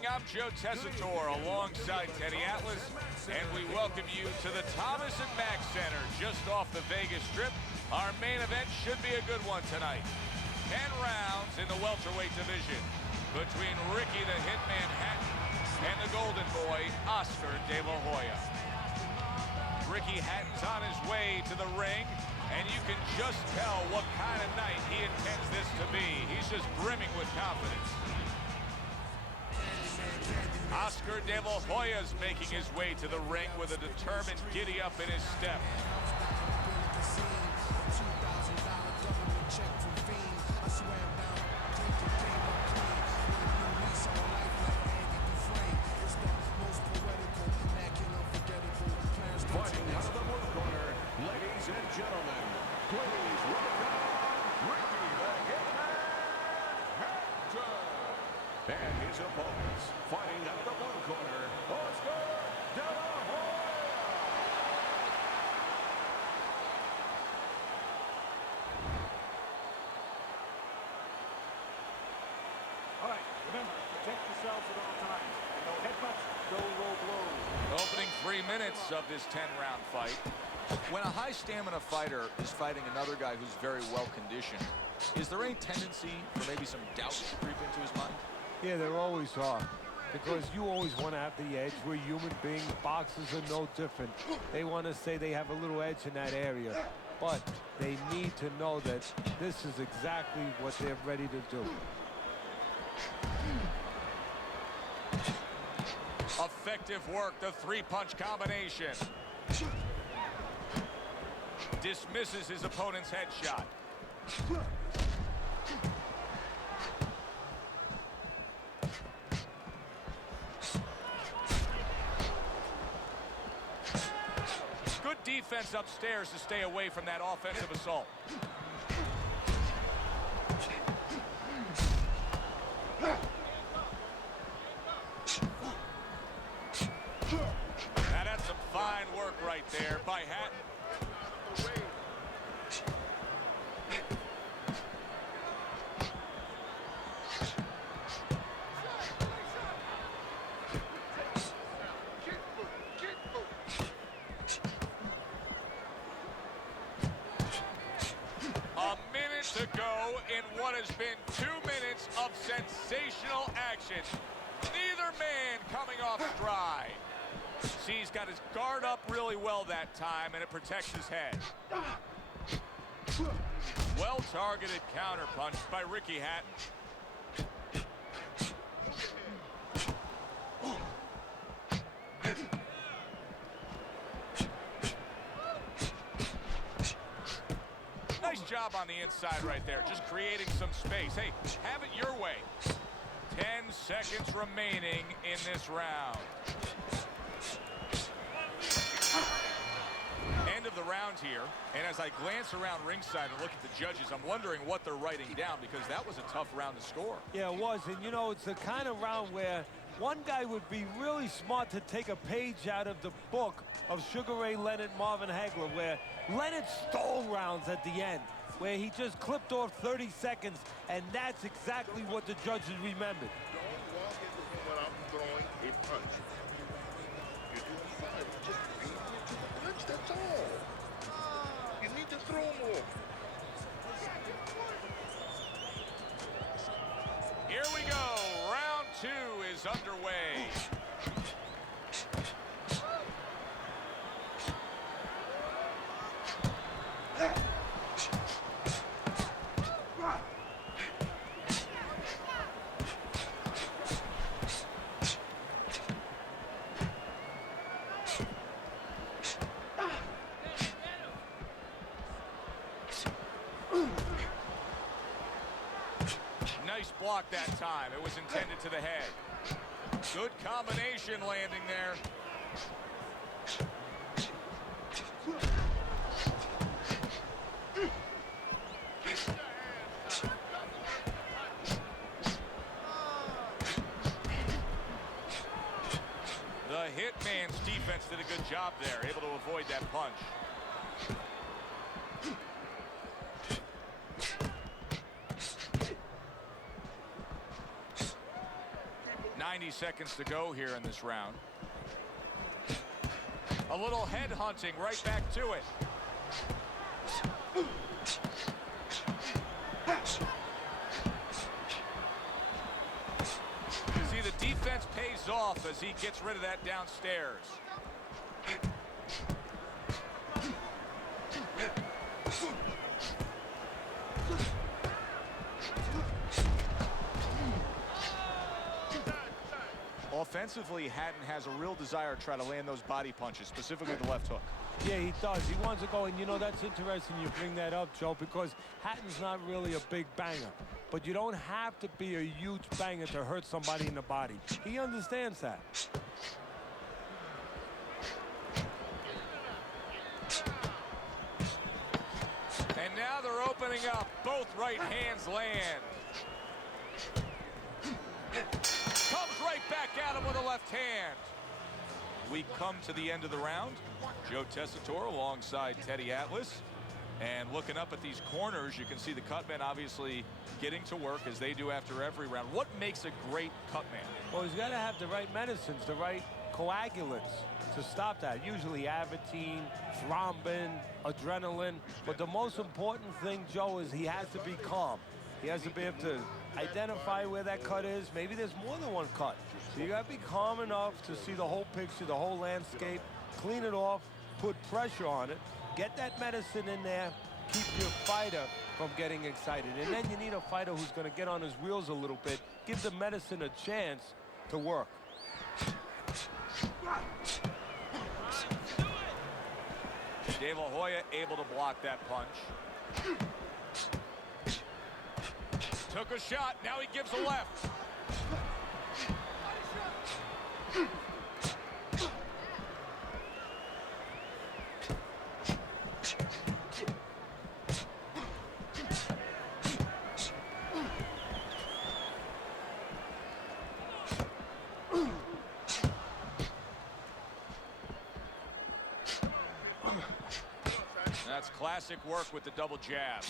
evening. I'm Joe Tessitore alongside Teddy Atlas, and we welcome you to the Thomas & Mack Center just off the Vegas Strip. Our main event should be a good one tonight. 10 rounds in the welterweight division between Ricky the Hitman Hatton and the Golden Boy, Oscar De La Hoya. Ricky Hatton's on his way to the ring, and you can just tell what kind of night he intends this to be. He's just brimming with confidence. Oscar De La Hoya's making his way to the ring with a determined giddy-up in his step. Fighting out of the blue corner, ladies and gentlemen, please welcome Ricky the Hitman Hatton. And his opponents, fighting out of the blue corner, Oscar De La Hoya. All right, remember, protect yourselves at all times. No headbutts, no low blows. Opening 3 minutes of this 10-round fight. When a high-stamina fighter is fighting another guy who's very well-conditioned, is there any tendency for maybe some doubt to creep into his mind? Yeah, there always are. Because you always want to have the edge. We're human beings. Boxers are no different. They want to say they have a little edge in that area. But they need to know that this is exactly what they're ready to do. Effective work, the three-punch combination. Dismisses his opponent's headshot. Good defense upstairs to stay away from that offensive assault. Now that's some fine work right there by Hatton. A minute to go in what has been 2 minutes of sensational action. Neither man coming off stride. See, he's got his guard up really well that time, and it protects his head. Well-targeted counterpunch by Ricky Hatton. Nice job on the inside right there, just creating some space. Hey, have it your way. 10 seconds remaining in this round. End of the round here, and as I glance around ringside and look at the judges, I'm wondering what they're writing down, because that was a tough round to score. Yeah, it was. And, you know, it's the kind of round where one guy would be really smart to take a page out of the book of Sugar Ray Leonard, Marvin Hagler, where Leonard stole rounds at the end, where he just clipped off 30 seconds, and that's exactly what the judges remembered. Don't walk into him when I'm throwing a punch. You're doing fine. Just beat me to the punch, that's all. You need to throw more. Here we go. Round 2 is underway. Nice block that time. It was intended to the head. Good combination landing there. The Hitman's defense did a good job there, able to avoid that punch. 90 seconds to go here in this round. A little head hunting right back to it. You see the defense pays off as he gets rid of that downstairs. Offensively, Hatton has a real desire to try to land those body punches, specifically the left hook. Yeah, he does. He wants to go, and you know, that's interesting you bring that up, Joe, because Hatton's not really a big banger. But you don't have to be a huge banger to hurt somebody in the body. He understands that. And now they're opening up. Both right hands land. Comes right back at him with a left hand. We come to the end of the round. Joe Tessitore alongside Teddy Atlas. And looking up at these corners, you can see the cutman obviously getting to work as they do after every round. What makes a great cutman? Well, he's got to have the right medicines, the right coagulants to stop that. Usually Avitine, thrombin, adrenaline. But the most important thing, Joe, is he has to be calm. He has to be able to identify where that cut is. Maybe there's more than one cut. So you got to be calm enough to see the whole picture, the whole landscape, clean it off, put pressure on it, get that medicine in there, keep your fighter from getting excited. And then you need a fighter who's going to get on his wheels a little bit, give the medicine a chance to work. De La Hoya able to block that punch. Took a shot, now he gives a left. That's classic work with the double jab.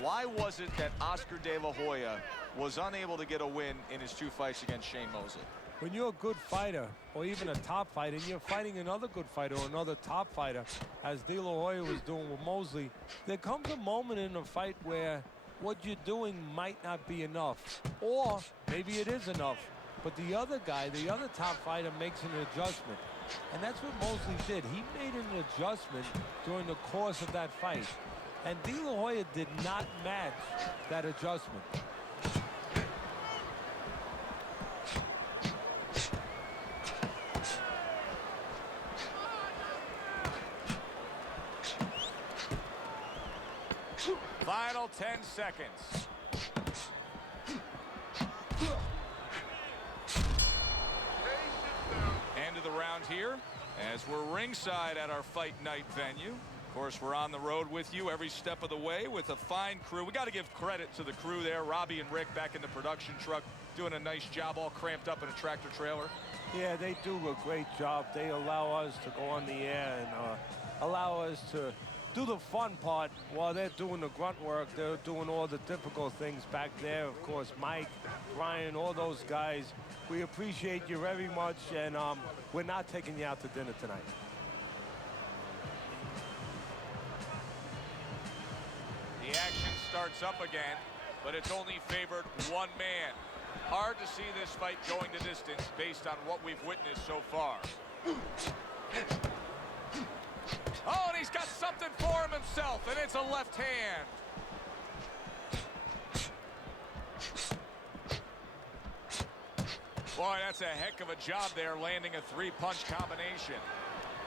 Why was it that Oscar De La Hoya was unable to get a win in his 2 fights against Shane Mosley? When you're a good fighter, or even a top fighter, and you're fighting another good fighter or another top fighter, as De La Hoya was doing with Mosley, there comes a moment in a fight where what you're doing might not be enough. Or maybe it is enough, but the other guy, the other top fighter, makes an adjustment. And that's what Mosley did. He made an adjustment during the course of that fight. And De La Hoya did not match that adjustment. Final 10 seconds. End of the round here as we're ringside at our fight night venue. Of course, we're on the road with you every step of the way with a fine crew. We got to give credit to the crew there. Robbie and Rick back in the production truck doing a nice job, all cramped up in a tractor trailer. Yeah, they do a great job. They allow us to go on the air and allow us to do the fun part while they're doing the grunt work. They're doing all the difficult things back there. Of course, Mike, Brian, all those guys. We appreciate you very much, and we're not taking you out to dinner tonight. The action starts up again, but it's only favored one man. Hard to see this fight going the distance based on what we've witnessed so far. Oh, and he's got something for him himself, and it's a left hand. Boy, that's a heck of a job there, landing a 3-punch combination.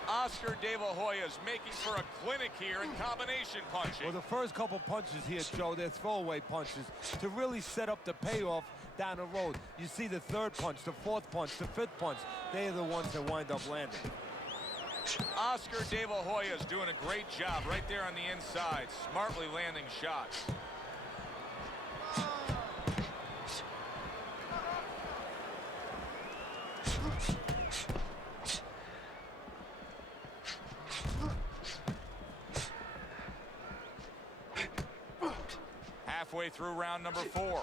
Oscar De La Hoya is making for a clinic here in combination punching. Well, the first couple punches here, Joe, they're throwaway punches to really set up the payoff down the road. You see the 3rd punch, the 4th punch, the 5th punch. They're the ones that wind up landing. Oscar De La Hoya is doing a great job right there on the inside, smartly landing shots. Halfway through round number 4.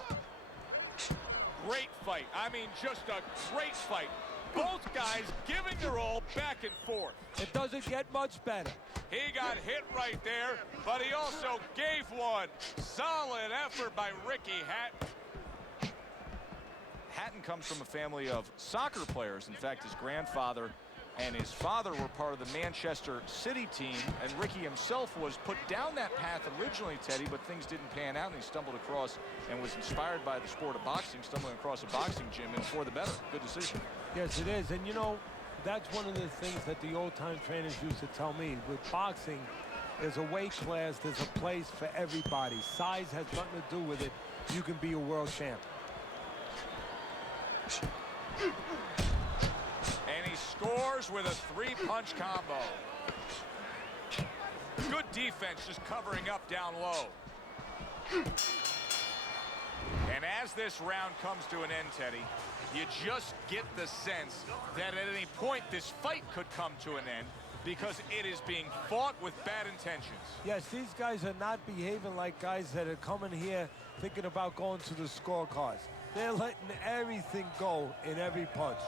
Great fight. I mean, just a great fight. Both guys giving their all back and forth. It doesn't get much better. He got hit right there, but he also gave one. Solid effort by Ricky Hatton. Hatton comes from a family of soccer players. In fact, his grandfather and his father were part of the Manchester City team, and Ricky himself was put down that path originally, Teddy, but things didn't pan out, and he stumbled across and was inspired by the sport of boxing, stumbling across a boxing gym, and for the better. Good decision. Yes, it is. And, you know, that's one of the things that the old-time trainers used to tell me. With boxing, there's a weight class, there's a place for everybody. Size has nothing to do with it. You can be a world champ. And he scores with a 3-punch combo. Good defense, just covering up down low. And as this round comes to an end, Teddy, you just get the sense that at any point this fight could come to an end because it is being fought with bad intentions. Yes, these guys are not behaving like guys that are coming here thinking about going to the scorecards. They're letting everything go in every punch.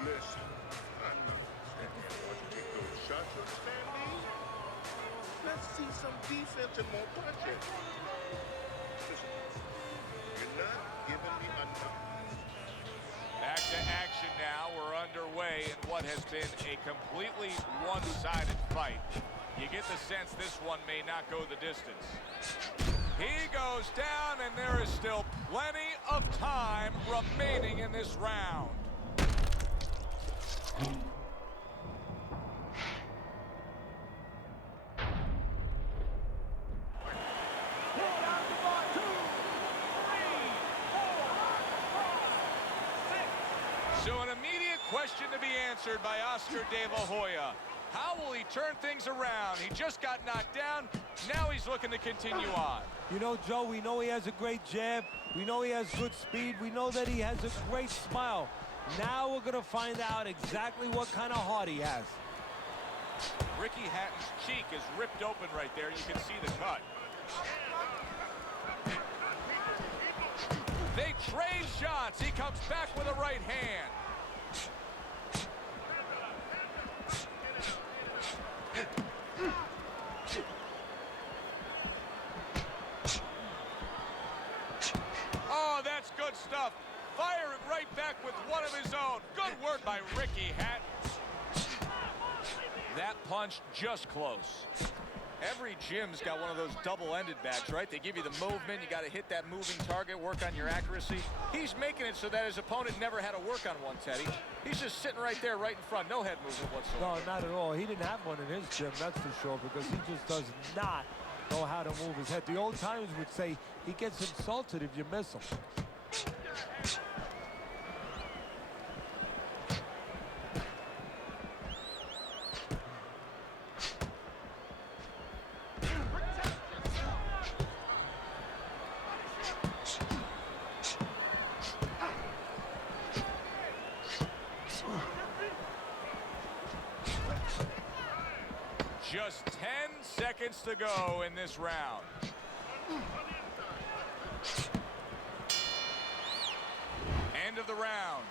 Listen, I'm not standing here watching you take those shots. You understand me? Let's see some defense and more punching. Listen, you're not giving me enough. Back to action now. We're underway in what has been a completely one-sided fight. You get the sense this one may not go the distance. He goes down, and there is still plenty of time remaining in this round. So an immediate question to be answered by Oscar De La Hoya. How will he turn things around? He just got knocked down. Now he's looking to continue on. You know, Joe, we know he has a great jab. We know he has good speed. We know that he has a great smile. Now we're going to find out exactly what kind of heart he has. Ricky Hatton's cheek is ripped open right there. You can see the cut. They trade shots. He comes back with a right hand. Oh, that's good stuff. Firing right back with one of his own. Good work by Ricky Hatton. That punch just close. Every gym's got one of those double-ended bats, right? They give you the movement. You got to hit that moving target, work on your accuracy. He's making it so that his opponent never had to work on one, Teddy. He's just sitting right there, right in front. No head movement whatsoever. No, not at all. He didn't have one in his gym, that's for sure, because he just does not know how to move his head. The old timers would say he gets insulted if you miss him. Just 10 seconds to go in this round. End of the round.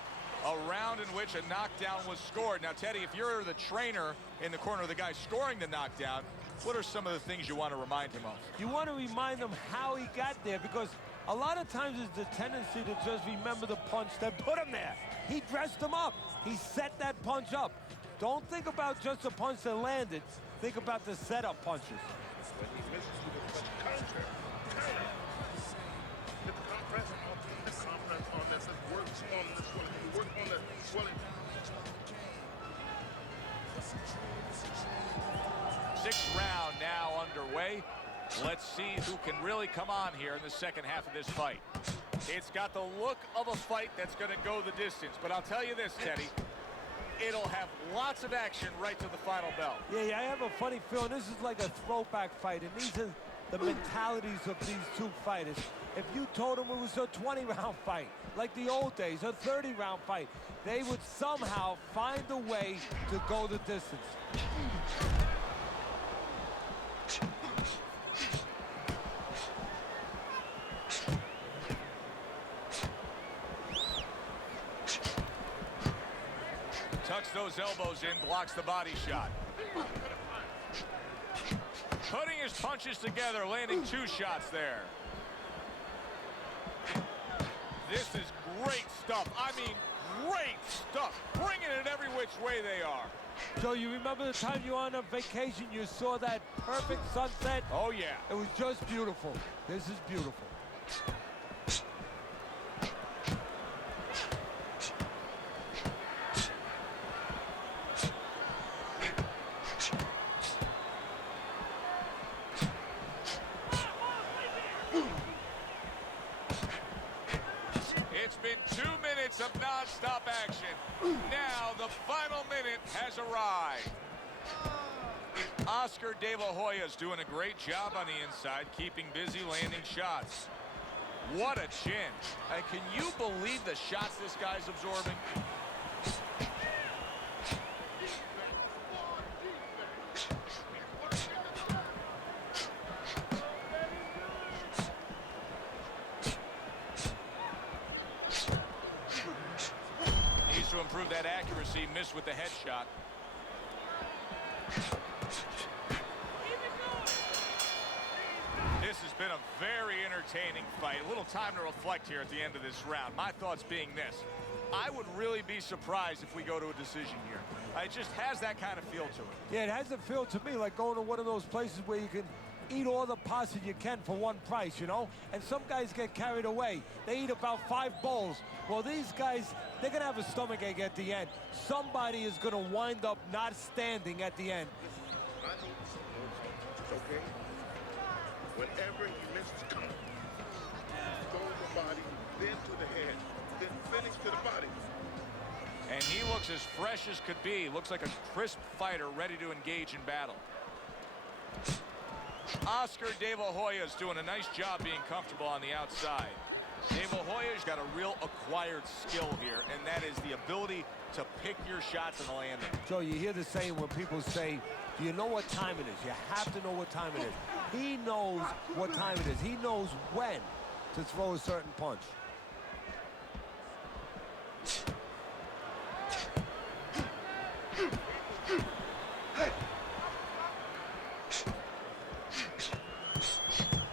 A round in which a knockdown was scored. Now, Teddy, if you're the trainer in the corner of the guy scoring the knockdown, what are some of the things you want to remind him of? You want to remind him how he got there, because a lot of times there's the tendency to just remember the punch that put him there. He dressed him up. He set that punch up. Don't think about just the punch that landed. Think about the setup punches. When he misses with a punch counter. Hit the compress on this. It works on this one. It works on the swelling. Sixth round now underway. Let's see who can really come on here in the second half of this fight. It's got the look of a fight that's going to go the distance. But I'll tell you this, Teddy. It'll have lots of action right to the final bell. Yeah, I have a funny feeling this is like a throwback fight, and these are the mentalities of these two fighters. If you told them it was a 20-round fight, like the old days, a 30-round fight, they would somehow find a way to go the distance. Tucks those elbows in, blocks the body shot. Putting his punches together, landing 2 shots there. This is great stuff. I mean, great stuff. Bringing it every which way they are. So you remember the time you were on a vacation, you saw that perfect sunset? Oh, yeah. It was just beautiful. This is beautiful. It's been 2 minutes of non-stop action. Now the final minute has arrived. Oscar De La Hoya is doing a great job on the inside, keeping busy, landing shots. What a chin. And can you believe the shots this guy's absorbing? Needs to improve that accuracy, missed with the headshot. This has been a very entertaining fight. A little time to reflect here at the end of this round. My thoughts being this. I would really be surprised if we go to a decision here. It just has that kind of feel to it. Yeah, it has a feel to me like going to one of those places where you can eat all the pasta you can for one price, you know? And some guys get carried away. They eat about 5 bowls. Well, these guys, they're going to have a stomachache at the end. Somebody is going to wind up not standing at the end. I know it's okay. Whenever he misses count, throw the body, then to the head, then finish to the body. And he looks as fresh as could be. Looks like a crisp fighter ready to engage in battle. Oscar De La Hoya is doing a nice job being comfortable on the outside. De La Hoya's got a real acquired skill here, and that is the ability to pick your shots and land them. Joe, you hear the saying when people say, do you know what time it is? You have to know what time it is. He knows what time it is. He knows when to throw a certain punch.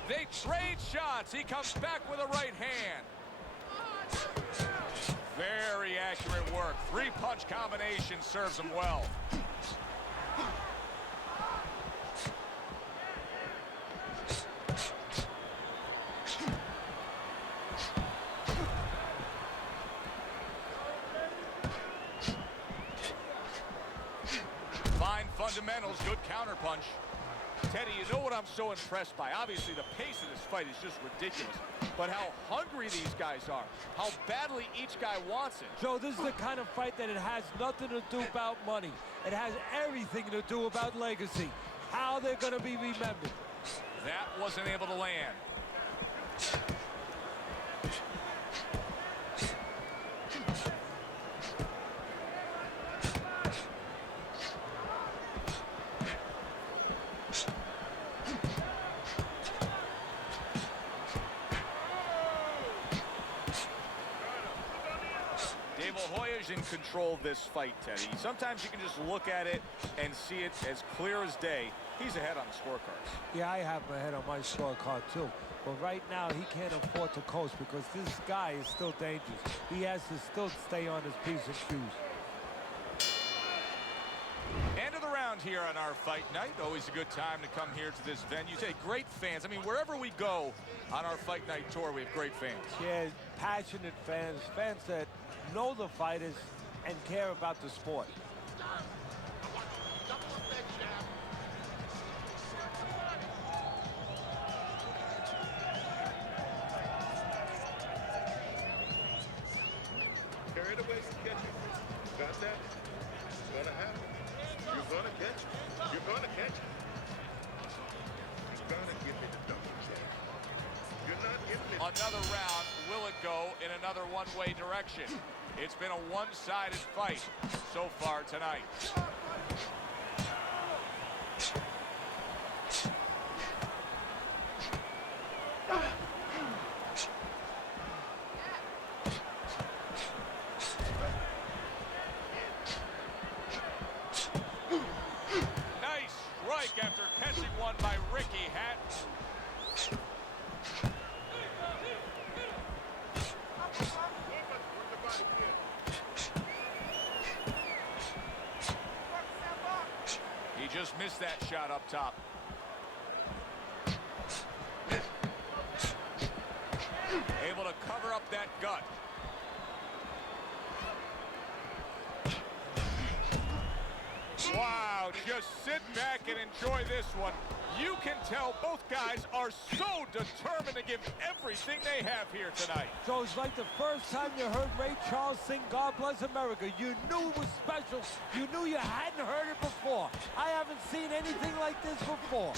They trade shots. He comes back with a right hand. Very accurate work. 3-punch combination serves him well. Fine fundamentals, good counterpunch. Teddy, you know what I'm so impressed by? Obviously, the pace of this fight is just ridiculous. But how hungry these guys are. How badly each guy wants it. Joe, this is the kind of fight that it has nothing to do about money. It has everything to do about legacy. How they're going to be remembered. That wasn't able to land. De La Hoya's in control of this fight, Teddy. Sometimes you can just look at it and see it as clear as day. He's ahead on the scorecards. Yeah, I have my head on my scorecard, too. But right now, he can't afford to coast because this guy is still dangerous. He has to still stay on his P's and Q's. End of the round here on our fight night. Always a good time to come here to this venue. Say great fans. I mean, wherever we go on our fight night tour, we have great fans. Yeah, passionate fans, fans that know the fighters and care about the sport. find a way to catch it. Got that? It's gonna happen. You're gonna catch it. You're gonna catch it. You gotta give me the double check. You're not giving me. Another round. Will it go in another one-way direction? It's been a one-sided fight so far tonight. Nice strike after catching one by Ricky Hatton. He just missed that shot up top. Able to cover up that gut. Wow, just sit back and enjoy this one. You can tell both guys are so determined to give everything they have here tonight. So it's like the first time you heard Ray Charles sing God Bless America. You knew it was special. You knew you hadn't heard it before. I haven't seen anything like this before.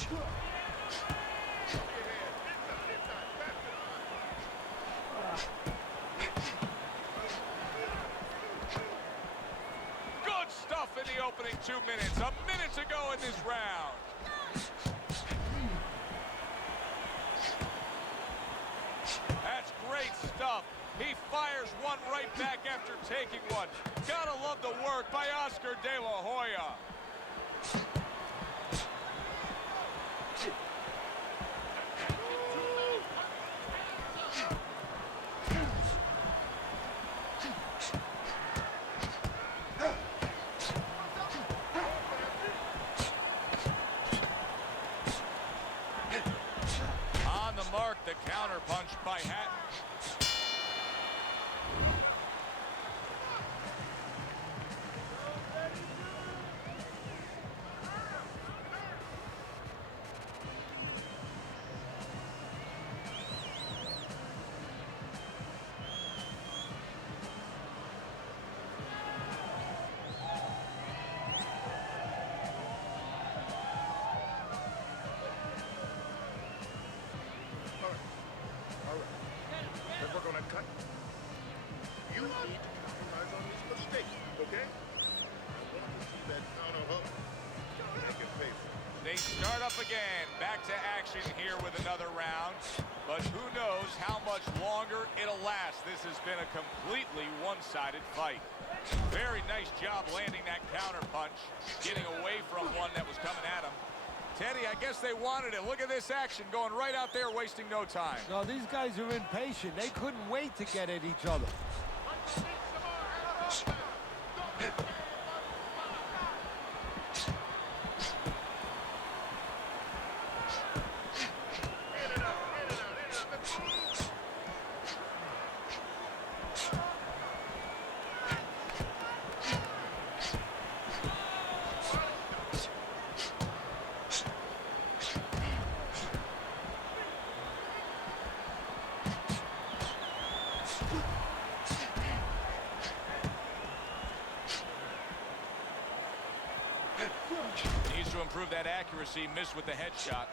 Good stuff in the opening 2 minutes. A minute to go in this round. That's great stuff. He fires one right back after taking one. Gotta love the work by Oscar De La Hoya. On the mark, the counter punch by Hatton. All right. Let's work on that cut. You need to capitalize on these mistakes, okay? I want to see that counter hook. Make it pay for it. They start up again. Back to action here with another round. But who knows how much longer it'll last. This has been a completely one-sided fight. Very nice job landing that counter punch, getting away from one that was coming at him. Teddy, I guess they wanted it. Look at this action going right out there, wasting no time. No, these guys are impatient. They couldn't wait to get at each other. Needs to improve that accuracy. Missed with the headshot.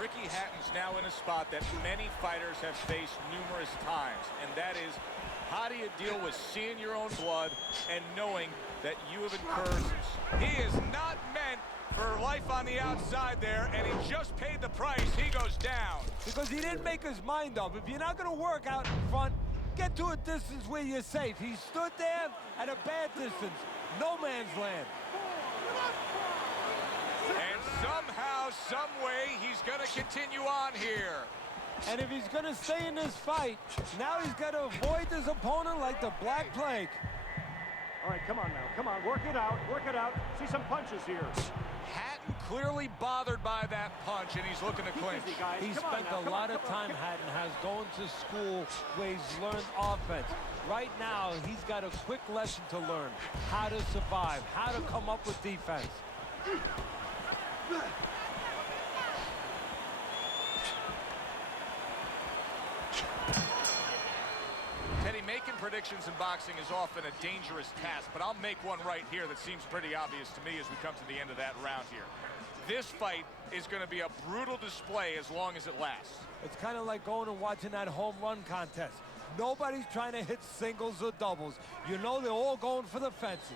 Ricky Hatton's now in a spot that many fighters have faced numerous times, and that is, how do you deal with seeing your own blood and knowing that you have incurred? He is not meant for life on the outside there, and he just paid the price. He goes down. Because he didn't make his mind up. If you're not going to work out in front, get to a distance where you're safe. He stood there at a bad distance. No man's land. And somehow, some way, he's going to continue on here. And if he's going to stay in this fight, now he's got to avoid his opponent like the Black Plague. All right, come on now. Come on, work it out. Work it out. See some punches here. Hatton clearly bothered by that punch, and he's looking to clinch. Easy, guys. He Come on spent now. a lot of time, Hatton has, going to school where he's learned offense. Right now, he's got a quick lesson to learn. How to survive, how to come up with defense. predictions in boxing is often a dangerous task, but I'll make one right here that seems pretty obvious to me as we come to the end of that round here. This fight is going to be a brutal display as long as it lasts. It's kind of like going and watching that home run contest. Nobody's trying to hit singles or doubles. You know they're all going for the fences.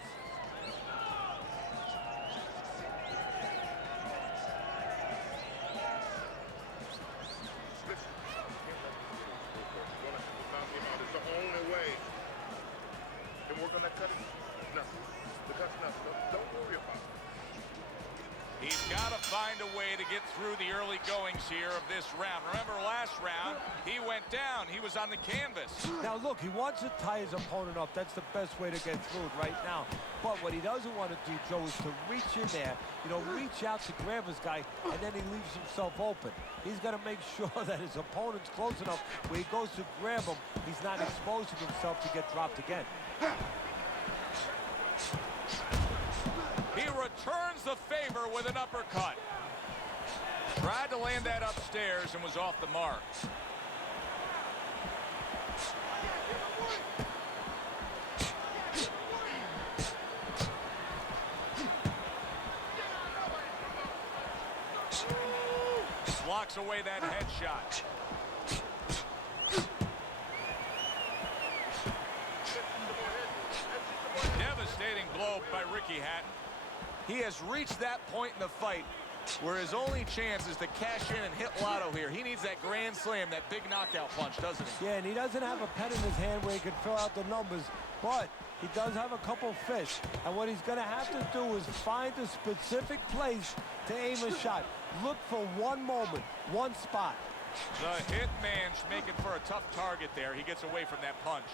He's got to find a way to get through the early goings here of this round. Remember last round, he went down. He was on the canvas. Now, look, he wants to tie his opponent up. That's the best way to get through it right now. But what he doesn't want to do, Joe, is to reach in there, reach out to grab his guy, and then he leaves himself open. He's got to make sure that his opponent's close enough where he goes to grab him, he's not exposing himself to get dropped again. He returns the favor with an uppercut. Tried to land that upstairs and was off the mark. Blocks away that headshot. Devastating blow by Ricky Hatton. He has reached that point in the fight where his only chance is to cash in and hit lotto here. He needs that grand slam, that big knockout punch, doesn't he? Yeah, and he doesn't have a pen in his hand where he can fill out the numbers, but he does have a couple fish. And what he's going to have to do is find a specific place to aim a shot. Look for one moment, one spot. The hitman's making for a tough target there. He gets away from that punch.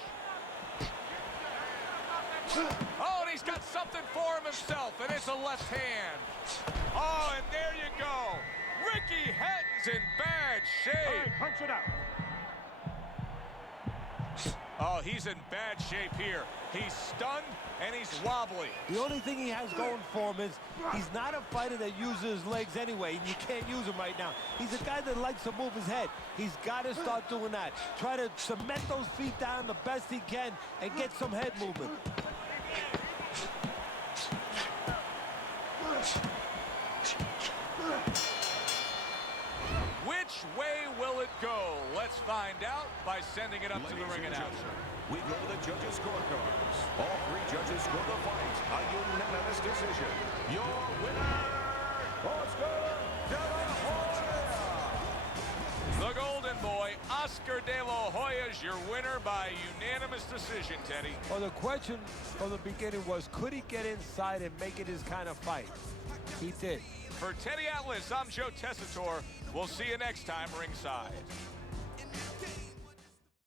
Oh, and he's got something for him himself, and it's a left hand. Oh, and there you go. Ricky Hatton's in bad shape. All right, punch it out. Oh, he's in bad shape here. He's stunned, and he's wobbly. The only thing he has going for him is he's not a fighter that uses his legs anyway, and you can't use him right now. He's a guy that likes to move his head. He's got to start doing that. Try to cement those feet down the best he can and get some head movement. Which way will it go? Let's find out by sending it up to the ring announcer. We go to the judges' scorecards. All three judges score the fight. A unanimous decision. Your winner, Oscar De La Hoya. The Golden Boy, Oscar De La Hoya, is your winner by unanimous decision, Teddy. Well, the question from the beginning was, could he get inside and make it his kind of fight? He did. For Teddy Atlas, I'm Joe Tessitore. We'll see you next time ringside.